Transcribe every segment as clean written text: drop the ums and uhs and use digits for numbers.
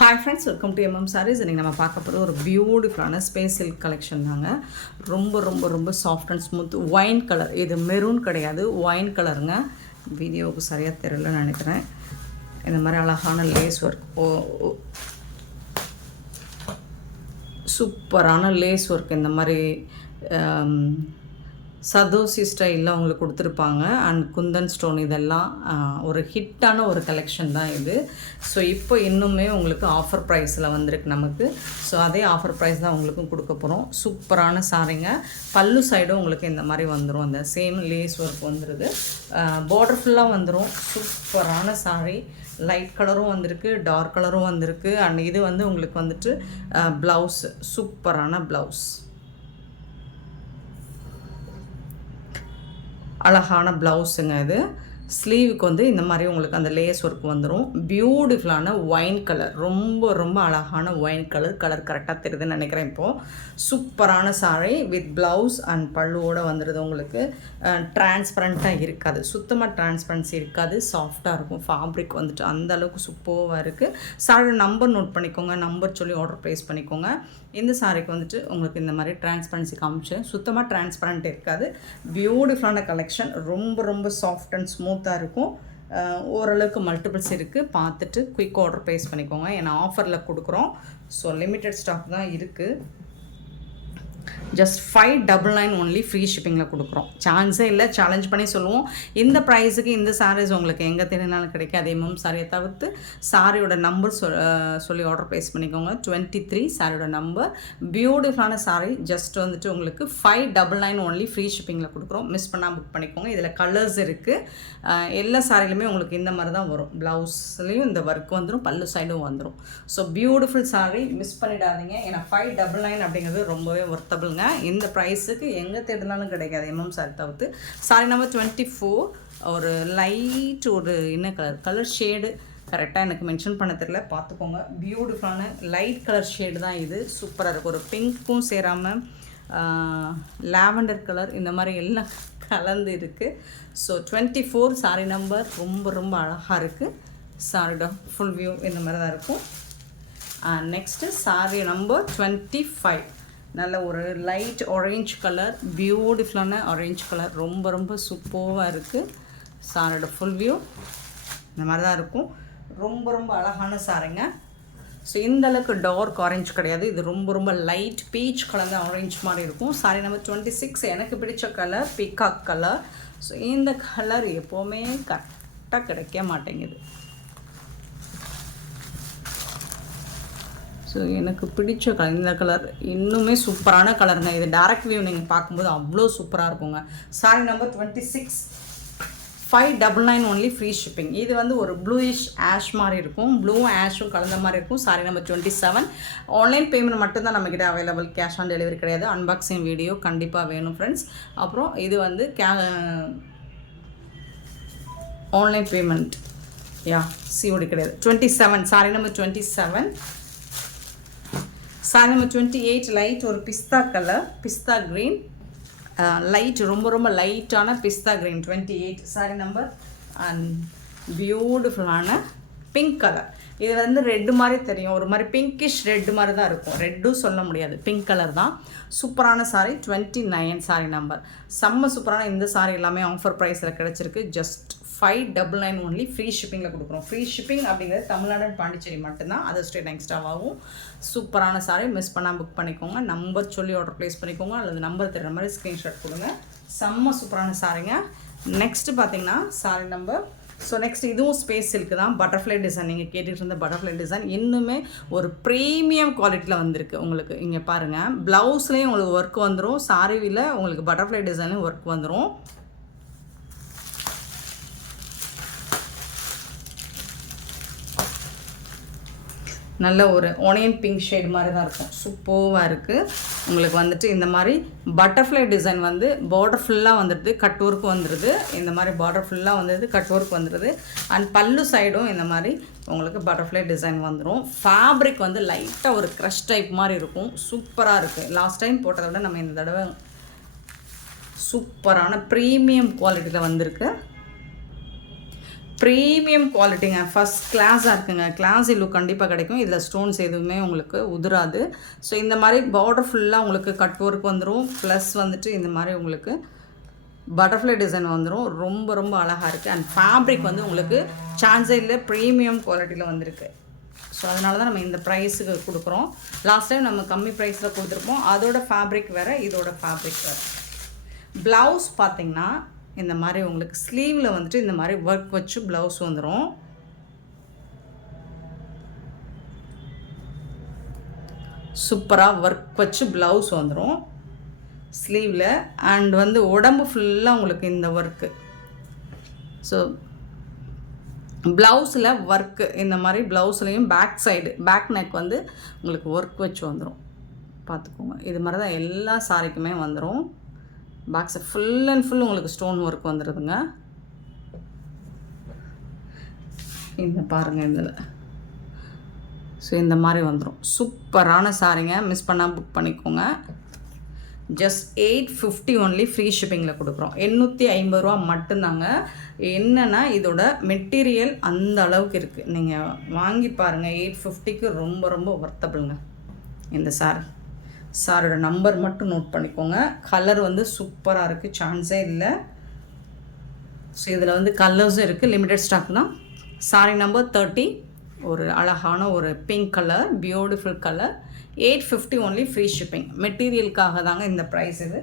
Hi friends, welcome to sarees. இன்றைக்கி நம்ம பார்க்க போகிற ஒரு பியூட்டிஃபுல்லான ஸ்பேஸ் சில்க் கலெக்ஷன் தாங்க. ரொம்ப ரொம்ப ரொம்ப soft and smooth wine colour. இது மெரூன் கிடையாது, ஒயின் கலருங்க. வீடியோவுக்கு சரியாக தெரியலன்னு நினைக்கிறேன். இந்த மாதிரி அழகான லேஸ் ஒர்க், சூப்பரான லேஸ் ஒர்க், இந்த மாதிரி சதோசி ஸ்டைலில் அவங்களுக்கு கொடுத்துருப்பாங்க. அண்ட் குந்தன் ஸ்டோன், இதெல்லாம் ஒரு ஹிட்டான ஒரு கலெக்ஷன் தான் இது. ஸோ இப்போ இன்னுமே உங்களுக்கு ஆஃபர் ப்ரைஸில் வந்திருக்கு நமக்கு. ஸோ அதே ஆஃபர் ப்ரைஸ் தான் உங்களுக்கும் கொடுக்க போகிறோம். சூப்பரான சாரீங்க. பல்லு சைடும் உங்களுக்கு இந்த மாதிரி வந்துடும், அந்த சேம் லேஸ் ஒர்க் வந்துடுது. பார்டர் ஃபுல்லாக வந்துடும். சூப்பரான சாரீ. லைட் கலரும் வந்திருக்கு, டார்க் கலரும் வந்திருக்கு. அண்ட் இது வந்து உங்களுக்கு வந்துட்டு ப்ளவுஸ், சூப்பரான ப்ளவுஸ், அழகான ப்ளவுஸுங்க. இது ஸ்லீவுக்கு வந்து இந்த மாதிரி உங்களுக்கு அந்த லேஸ் ஒர்க் வந்துடும். பியூட்டிஃபுல்லான ஒயின் கலர், ரொம்ப ரொம்ப அழகான ஒயின் கலர் கரெக்டாக தெரியுதுன்னு நினைக்கிறேன். இப்போது சூப்பரான சாரீ வித் ப்ளவுஸ் அண்ட் பல்லுவோடு வந்துடுது. உங்களுக்கு டிரான்ஸ்பரண்ட்டாக இருக்காது, சுத்தமாக டிரான்ஸ்பரன்சி இருக்காது, சாஃப்டாக இருக்கும். ஃபேப்ரிக் வந்துட்டு அந்த அளவுக்கு சூப்பராக இருக்குது. சாரியோட நம்பர் நோட் பண்ணிக்கோங்க, நம்பர் சொல்லி ஆர்டர் ப்ளேஸ் பண்ணிக்கோங்க. இந்த சாரிக்கு வந்துட்டு உங்களுக்கு இந்த மாதிரி டிரான்ஸ்பரன்சி காமிச்சு, சுத்தமாக டிரான்ஸ்பரண்ட் இருக்காது. பியூட்டிஃபுல்லான கலெக்ஷன், ரொம்ப ரொம்ப சாஃப்ட் அண்ட் ஸ்மூத்தாக இருக்கும். ஓரளவுக்கு மல்டிபிள்ஸ் இருக்குது. பார்த்துட்டு குயிக் ஆர்டர் ப்ளேஸ் பண்ணிக்கோங்க. ஏன்னா ஆஃபரில் கொடுக்குறோம். ஸோ லிமிட்டட் ஸ்டாக் தான் இருக்குது. ஜஸ்ட் 599 ஒன்லி ஃப்ரீ ஷிப்பிங்கில் கொடுக்குறோம். சான்ஸே இல்லை, சேலஞ்ச் பண்ணி சொல்லுவோம். இந்த ப்ரைஸுக்கு இந்த சாரீஸ் உங்களுக்கு எங்கே தேடினாலும் கிடைக்கும். அதே மாதிரி சாரியை தவிர்த்து சாரியோட நம்பர் சொல்லி ஆர்டர் ப்ளேஸ் பண்ணிக்கோங்க. 23 சாரியோட நம்பர். பியூட்டிஃபுல்லான சாரீ. ஜஸ்ட் வந்துட்டு உங்களுக்கு 599 ஒன்லி ஃப்ரீ ஷிப்பிங்கில் கொடுக்குறோம். மிஸ் பண்ணால் புக் பண்ணிக்கோங்க. இதில் கலர்ஸ் இருக்குது. எல்லா சாரிலுமே உங்களுக்கு இந்த மாதிரி தான் வரும். ப்ளவுஸ்லேயும் இந்த ஒர்க் வந்துடும், பல்லு சைடும் வந்துடும். ஸோ பியூட்டிஃபுல் சாரீ, மிஸ் பண்ணிடாதீங்க. ஏன்னா 599 அப்படிங்கிறது ரொம்பவே ஒர்த்தபிள்ங்க. இந்த ப்ரைஸுக்கு எங்கே தேடினாலும் கிடைக்காது. சாரி தவிர்த்து சாரி நம்பர் 24. ஒரு லைட் ஒரு என்ன கலர் ஷேடு கரெக்டாக எனக்கு மென்ஷன் பண்ண தெரியல, பார்த்துக்கோங்க. பியூட்டிஃபுல்லான லைட் கலர் ஷேடு தான் இது. சூப்பராக இருக்கும். ஒரு பிங்க்கும் சேராமல் லாவெண்டர் கலர், இந்த மாதிரி எல்லாம் கலந்து இருக்குது. So 24 sorry number. ரொம்ப ரொம்ப அழகாக இருக்குது. சாரியோட ஃபுல் வியூ இந்த மாதிரி தான் இருக்கும். Next sorry number 25. நல்ல ஒரு லைட் ஆரஞ்ச் கலர், பியூட்டிஃபுல்லான ஆரஞ்ச் கலர், ரொம்ப ரொம்ப சூப்பராக இருக்குது. சாரியோட ஃபுல் வியூ இந்த மாதிரி தான் இருக்கும். ரொம்ப ரொம்ப அழகான சாரிங்க. ஸோ இந்த அளவுக்கு டார்க் ஆரஞ்சு கிடையாது. இது ரொம்ப ரொம்ப லைட் பீச் கலர் ஆரஞ்ச் மாதிரி இருக்கும். Sorry number 26. எனக்கு பிடிச்ச கலர் பீகாக் கலர். ஸோ இந்த கலர் எப்போவுமே கரெக்டாக கிடைக்க மாட்டேங்குது. ஸோ எனக்கு பிடிச்ச கலர் இந்த கலர், இன்னுமே சூப்பரான கலருங்க. இது டேரக்ட் வியூ நீங்கள் பார்க்கும்போது அவ்வளோ சூப்பராக இருக்குங்க. Sorry number 26. 599 only free shipping. இது வந்து ஒரு ப்ளூயிஷ் ஆஷ் மாதிரி இருக்கும், ப்ளூ ஆஷும் கலந்த மாதிரி இருக்கும். Sorry number 27. ஆன்லைன் பேமெண்ட் மட்டும்தான் நம்மக்கிட்ட அவைலபிள், கேஷ் ஆன் டெலிவரி கிடையாது. அன்பாக்சிங் வீடியோ கண்டிப்பாக வேணும் ஃப்ரெண்ட்ஸ். அப்புறம் இது வந்து ஆன்லைன் பேமெண்ட் சிஓடி கிடையாது. 27 sorry number 27. Sorry number 28. Light ஒரு பிஸ்தா கலர், பிஸ்தா க்ரீன், லைட் ரொம்ப ரொம்ப லைட்டான பிஸ்தா க்ரீன். 28 sorry number. அண்ட் பியூட்டிஃபுல்லான பிங்க் கலர். இது வந்து ரெட்டு மாதிரி தெரியும், ஒரு மாதிரி பிங்கிஷ் ரெட்டு மாதிரி தான் இருக்கும். ரெட்டும் சொல்ல முடியாது, பிங்க் கலர் தான். சூப்பரான சாரி. 29 sorry number. செம்ம சூப்பரான இந்த சாரி எல்லாமே ஆஃபர் ப்ரைஸில் கிடச்சிருக்கு. ஜஸ்ட் 599 ஒன்லி ஃப்ரீ ஷிப்பிங்கில் கொடுக்குறோம். ஃப்ரீ ஷிப்பிங் அப்படிங்கிறது தமிழ்நாடு பாண்டிச்சேரி மட்டும்தான், அது ஸ்டேட் எக்ஸ்ட்ராவாகும். சூப்பரான சாரி, மிஸ் பண்ணால் புக் பண்ணிக்கோங்க. நம்பர் சொல்லி ஆர்டர் ப்ளேஸ் பண்ணிக்கோங்க, அல்லது நம்பர் தெரிகிற மாதிரி ஸ்க்ரீன்ஷாட் கொடுங்க. செம்ம சூப்பரான சாரிங்க. நெக்ஸ்ட்டு பார்த்தீங்கன்னா சாரி நம்பர். ஸோ நெக்ஸ்ட் இதுவும் ஸ்பேஸ் சில்க்கு தான். பட்டர்ஃப்ளை டிசைன், நீங்கள் கேட்டுகிட்டு இருந்த பட்டர்ஃப்ளை டிசைன் இன்னுமே ஒரு ப்ரீமியம் குவாலிட்டியில் வந்திருக்கு உங்களுக்கு. இங்கே பாருங்கள், ப்ளவுஸ்லேயும் உங்களுக்கு ஒர்க் வந்துடும், சாரியில் உங்களுக்கு பட்டர்ஃப்ளை டிசைன்லேயும் ஒர்க் வந்துடும். நல்ல ஒரு ஆனியன் பிங்க் ஷேட் மாதிரி தான் இருக்கும். சூப்பராக இருக்குது. உங்களுக்கு வந்துட்டு இந்த மாதிரி பட்டர்ஃப்ளை டிசைன் வந்து பார்டர் ஃபுல்லாக வந்துடுது, கட் ஒர்க் வந்துடுது. இந்த மாதிரி பார்டர் ஃபுல்லாக வந்துடுது, கட் ஒர்க் வந்துடுது. அண்ட் பல்லு சைடும் இந்த மாதிரி உங்களுக்கு பட்டர்ஃப்ளை டிசைன் வந்துடும். ஃபேப்ரிக் வந்து லைட்டாக ஒரு க்ரஷ் டைப் மாதிரி இருக்கும். சூப்பராக இருக்குது. லாஸ்ட் டைம் போட்டதை விட நம்ம இந்த தடவை சூப்பரான ப்ரீமியம் குவாலிட்டியில் வந்திருக்கு. ப்ரீமியம் குவாலிட்டிங்க, ஃபஸ்ட் கிளாஸாக இருக்குங்க. கிளாஸி லுக் கண்டிப்பாக கிடைக்கும். இதில் ஸ்டோன்ஸ் எதுவுமே உங்களுக்கு உதிராது. ஸோ இந்த மாதிரி பார்டர் ஃபுல்லாக உங்களுக்கு கட் ஒர்க் வந்துடும். ப்ளஸ் வந்துட்டு இந்த மாதிரி உங்களுக்கு பட்டர்ஃப்ளை டிசைன் வந்துடும். ரொம்ப ரொம்ப அழகாக இருக்குது. அண்ட் ஃபேப்ரிக் வந்து உங்களுக்கு சான்சைடில் ப்ரீமியம் குவாலிட்டியில் வந்திருக்கு. ஸோ அதனால தான் நம்ம இந்த ப்ரைஸுக்கு கொடுக்குறோம். லாஸ்ட் டைம் நம்ம கம்மி ப்ரைஸில் கொடுத்துருப்போம். அதோட ஃபேப்ரிக் வேறு, இதோட ஃபேப்ரிக் வேறு. ப்ளவுஸ் பார்த்திங்கன்னா இந்த மாதிரி உங்களுக்கு ஸ்லீவில் வந்துட்டு இந்த மாதிரி ஒர்க் வச்சு ப்ளவுஸ் வந்துடும். சூப்பராக ஒர்க் வச்சு ப்ளவுஸ் வந்துடும் ஸ்லீவில். அண்ட் வந்து உடம்பு ஃபுல்லாக உங்களுக்கு இந்த ஒர்க்கு. ஸோ ப்ளவுஸில் ஒர்க்கு இந்த மாதிரி ப்ளவுஸ்லேயும் பேக் சைடு பேக் நெக் வந்து உங்களுக்கு ஒர்க் வச்சு வந்துடும். பார்த்துக்கோங்க, இது மாதிரி தான் எல்லா சாரிக்குமே வந்துடும். Back side full and full உங்களுக்கு ஸ்டோன் ஒர்க் வந்துடுதுங்க. இந்த பாருங்கள் இதில். ஸோ இந்த மாதிரி வந்துடும். சூப்பரான சாரிங்க, மிஸ் பண்ணால் புக் பண்ணிக்கோங்க. ஜஸ்ட் 850 ஒன்லி ஃப்ரீ ஷிப்பிங்கில் கொடுக்குறோம். 850 ரூபா மட்டும்தாங்க. என்னென்னா இதோட மெட்டீரியல் அந்த அளவுக்கு இருக்குது. நீங்கள் வாங்கி பாருங்கள், 850க்கு ரொம்ப ரொம்ப ஒர்த்தபிளுங்க இந்த சாரோட நம்பர் மட்டும் நோட் பண்ணிக்கோங்க. கலர் வந்து சூப்பராக இருக்குது, சான்ஸே இல்லை. ஸோ இதில் வந்து கலர்ஸும் இருக்குது, லிமிடெட் ஸ்டாக் தான். சாரி நம்பர் 30, ஒரு அழகான ஒரு pink colour, beautiful colour. 850 only free shipping. மெட்டீரியலுக்காக தாங்க இந்த ப்ரைஸ். இது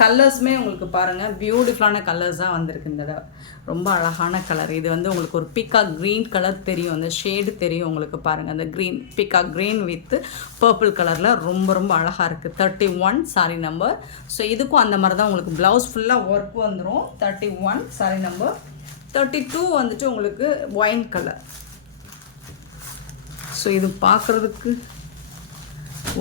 கலர்ஸுமே உங்களுக்கு பாருங்கள், பியூட்டிஃபுல்லான கலர்ஸாக வந்திருக்கு இந்த தடவை. ரொம்ப அழகான கலர். இது வந்து உங்களுக்கு ஒரு பீகாக் க்ரீன் கலர் தெரியும், அந்த ஷேடு தெரியும் உங்களுக்கு. பாருங்கள், அந்த green peacock green with purple கலரில் ரொம்ப ரொம்ப அழகாக இருக்குது. 31 சாரி நம்பர். ஸோ இதுக்கும் அந்த மாதிரி தான் உங்களுக்கு ப்ளவுஸ் ஃபுல்லாக ஒர்க் வந்துடும். 31 சாரி நம்பர். 32 வந்துட்டு உங்களுக்கு ஒயின் கலர். ஸோ இது பார்க்குறதுக்கு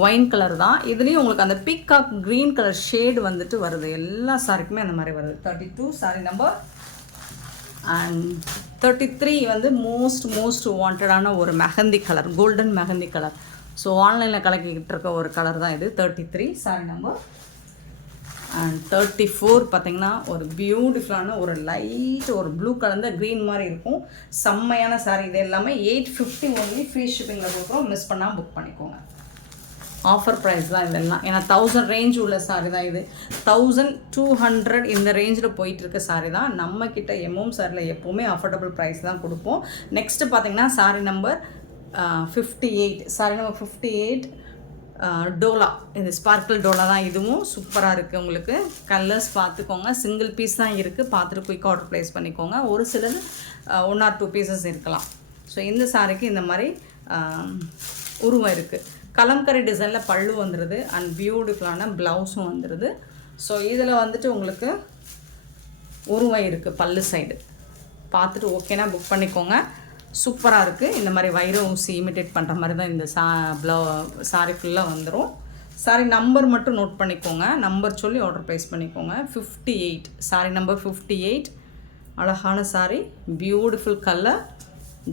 ஒயின் கலர் தான். இதுலேயும் உங்களுக்கு அந்த பீகாக் க்ரீன் கலர் ஷேடு வந்துட்டு வருது. எல்லா சாரிக்குமே அந்த மாதிரி வருது. 32 சாரி நம்பர். அண்ட் 33 வந்து மோஸ்ட் வாண்டடான ஒரு mehndi colour, golden mehndi colour. So ஆன்லைனில் கலக்கிக்கிட்டு இருக்க ஒரு கலர் தான் இது. 33 சாரி நம்பர். அண்ட் 34 பார்த்திங்கன்னா ஒரு பியூட்டிஃபுல்லான ஒரு லைட் ஒரு ப்ளூ கலந்த க்ரீன் மாதிரி இருக்கும். செம்மையான சாரி. இது எல்லாமே 850 ஒன்லி ஃப்ரீ ஷிப்பிங்கில் கொடுக்குறோம். மிஸ் பண்ணால் புக் பண்ணிக்கோங்க. ஆஃபர் ப்ரைஸ் தான் இதெல்லாம். ஏன்னா 1000 ரேஞ்ச் உள்ள சாரி தான் இது. 1200 இந்த ரேஞ்சில் போயிட்டுருக்க சாரி தான். நம்மக்கிட்ட எம்எம் சாரியில் எப்போவுமே அஃபோர்டபுள் ப்ரைஸ் தான் கொடுப்போம். நெக்ஸ்ட்டு பார்த்திங்கன்னா sorry number 58. Sorry number 58 Dola. இது ஸ்பார்க்கிள் டோலா தான். இதுவும் சூப்பராக இருக்குது. உங்களுக்கு கலர்ஸ் பார்த்துக்கோங்க. சிங்கிள் பீஸ் தான் இருக்குது. பார்த்துட்டு குயிக்காக ஆர்டர் ப்ளேஸ் பண்ணிக்கோங்க. ஒரு சிலது 1 or 2 பீசஸ் இருக்கலாம். ஸோ இந்த சாரிக்கு இந்த மாதிரி உருவம் இருக்குது. கலம்கரி டிசைனில் பல்லு வந்துடுது. அண்ட் பியூட்டிஃபுல்லான ப்ளவுஸும் வந்துடுது. ஸோ இதில் வந்துட்டு உங்களுக்கு உருவம் இருக்குது பல்லு சைடு. பார்த்துட்டு ஓகேனா புக் பண்ணிக்கோங்க. சூப்பராக இருக்குது. இந்த மாதிரி வைர ஊசி இமிட்டேட் பண்ணுற மாதிரி தான் இந்த சாரி ஃபுல்லாக வந்துடும். சாரி நம்பர் மட்டும் நோட் பண்ணிக்கோங்க. நம்பர் சொல்லி ஆர்டர் ப்ளேஸ் பண்ணிக்கோங்க. 58 சாரி நம்பர் 58. அழகான சாரி, பியூட்டிஃபுல் கலர்.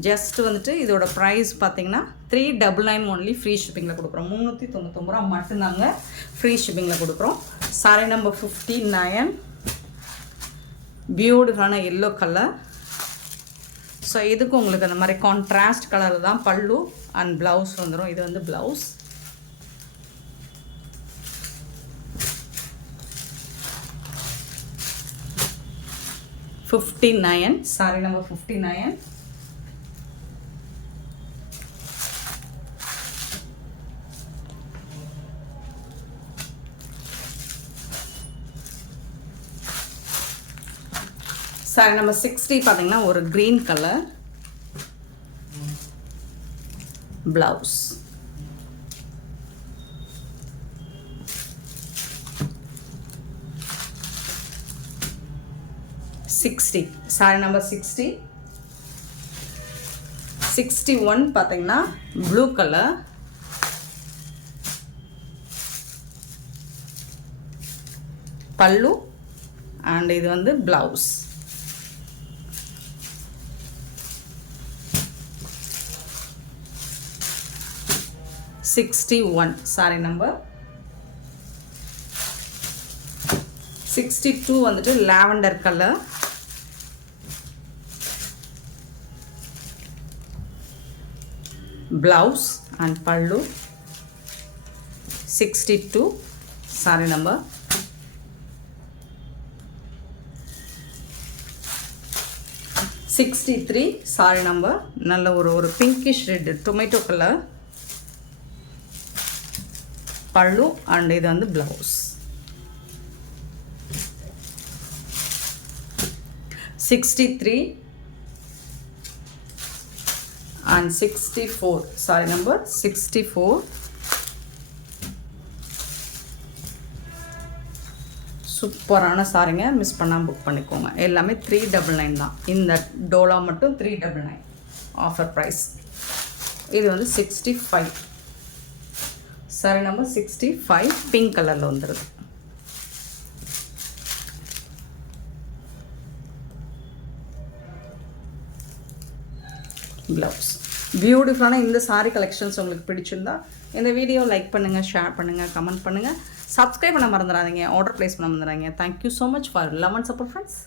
ஜஸ்ட் வந்துட்டு இதோட ப்ரைஸ் பார்த்திங்கன்னா 399 ஒன்லி ஃப்ரீ ஷிப்பிங்கில் கொடுக்குறோம். 399 ரூபா மட்டும்தாங்க ஃப்ரீ ஷிப்பிங்கில் கொடுக்குறோம். சாரி நம்பர் 59 பியூட்டிஃபுல்லான எல்லோ கலர். ஸோ இதுக்கு உங்களுக்கு அந்த மாதிரி கான்ட்ராஸ்ட் கலர் தான் பல்லு அண்ட் ப்ளவுஸ் வந்துடும். இது வந்து blouse. Sorry number 59. Sorry number 60 பார்த்தீங்கன்னா ஒரு green colour blouse. Sorry number 60. 61 பார்த்தீங்கன்னா ப்ளூ கலர். பல்லு அண்ட் இது வந்து ப்ளவுஸ். 61 sorry number. 62 வந்துட்டு lavender colour. blouse and pallu 62 saree number 63 saree number நல்ல ஒரு pinkish red tomato color pallu and இது வந்து blouse 63 and 64 sorry number 64 சூப்பரான சாரிங்க மிஸ் பண்ணாமல் புக் பண்ணிக்கோங்க எல்லாமே 399 தான் இந்த டோலா மட்டும் 399 ஆஃபர் ப்ரைஸ் இது வந்து 65 சாரி நம்பர் 65 பிங்க் கலரில் வந்துடுது ப்ளவுஸ் பியூட்டிஃபுல்லான இந்த சாரீ கலெக்ஷன்ஸ் உங்களுக்கு பிடிச்சிருந்தா இந்த வீடியோ லைக் பண்ணுங்கள் ஷேர் பண்ணுங்கள் கமெண்ட் பண்ணுங்கள் சப்ஸ்கிரைப் பண்ண மறந்துடாதீங்க ஆர்டர் ப்ளேஸ் பண்ண மறந்துடாதீங்க thank you so much for love and support friends